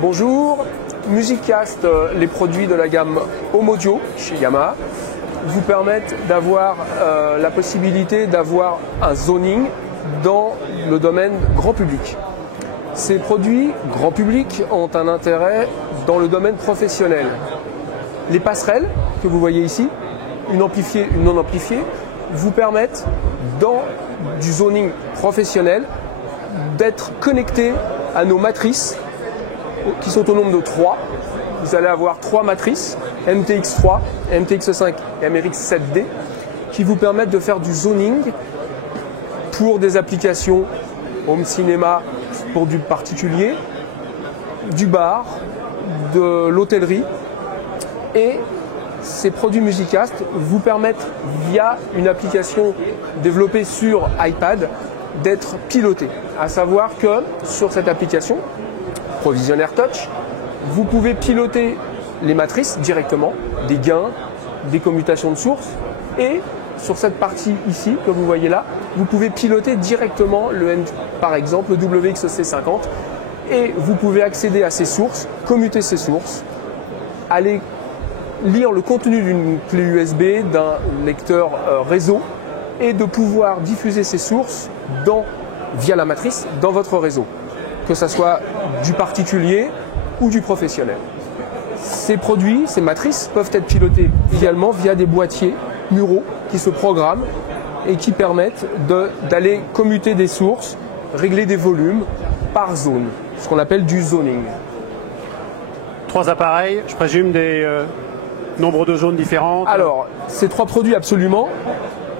Bonjour, Musicast, les produits de la gamme Home Audio chez Yamaha, vous permettent d'avoir la possibilité d'avoir un zoning dans le domaine grand public. Ces produits grand public ont un intérêt dans le domaine professionnel. Les passerelles que vous voyez ici, une amplifiée, une non amplifiée, vous permettent dans du zoning professionnel d'être connectés à nos matrices qui sont au nombre de 3. Vous allez avoir 3 matrices, MTX3, MTX5 et MRX7D, qui vous permettent de faire du zoning pour des applications home cinéma pour du particulier, du bar, de l'hôtellerie. Et ces produits Musicast vous permettent, via une application développée sur iPad, d'être pilotés. À savoir que sur cette application, Provisionaire Touch, vous pouvez piloter les matrices directement, des gains, des commutations de sources, et sur cette partie ici que vous voyez là, vous pouvez piloter directement par exemple le WXC50, et vous pouvez accéder à ces sources, commuter ces sources, aller lire le contenu d'une clé USB, d'un lecteur réseau, et de pouvoir diffuser ces sources via la matrice dans votre réseau, que ce soit du particulier ou du professionnel. Ces produits, ces matrices peuvent être pilotés également via des boîtiers muraux qui se programment et qui permettent d'aller commuter des sources, régler des volumes par zone, ce qu'on appelle du zoning. 3 appareils, je présume des nombres de zones différentes. Alors, ces 3 produits absolument.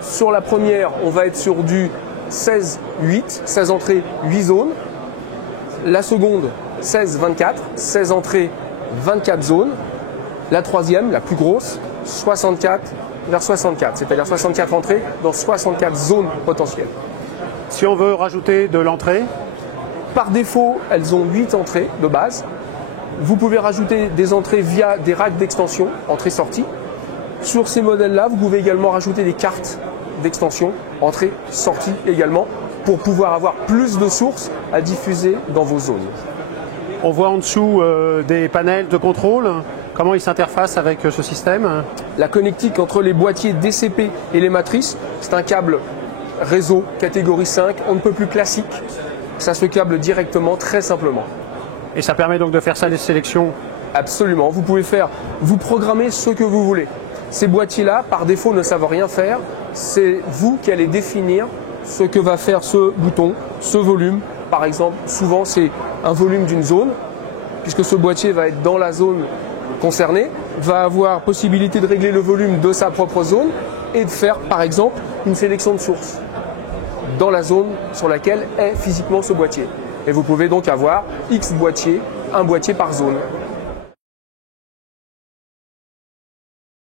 Sur la première, on va être sur du 16-8, 16 entrées, 8 zones. La seconde, 16-24, 16 entrées, 24 zones. La troisième, la plus grosse, 64 vers 64, c'est-à-dire 64 entrées dans 64 zones potentielles. Si on veut rajouter de l'entrée, par défaut, elles ont 8 entrées de base. Vous pouvez rajouter des entrées via des racks d'extension, entrée-sortie. Sur ces modèles-là, vous pouvez également rajouter des cartes d'extension, entrée-sortie également, pour pouvoir avoir plus de sources à diffuser dans vos zones. On voit en dessous des panels de contrôle. Comment ils s'interfacent avec ce système? La connectique entre les boîtiers DCP et les matrices, c'est un câble réseau catégorie 5, on ne peut plus classique. Ça se câble directement, très simplement. Et ça permet donc de faire ça des sélections? Absolument, vous programmez ce que vous voulez. Ces boîtiers-là, par défaut, ne savent rien faire. C'est vous qui allez définir ce que va faire ce bouton, ce volume. Par exemple, souvent c'est un volume d'une zone, puisque ce boîtier va être dans la zone concernée, va avoir possibilité de régler le volume de sa propre zone et de faire, par exemple, une sélection de sources dans la zone sur laquelle est physiquement ce boîtier. Et vous pouvez donc avoir X boîtiers, un boîtier par zone.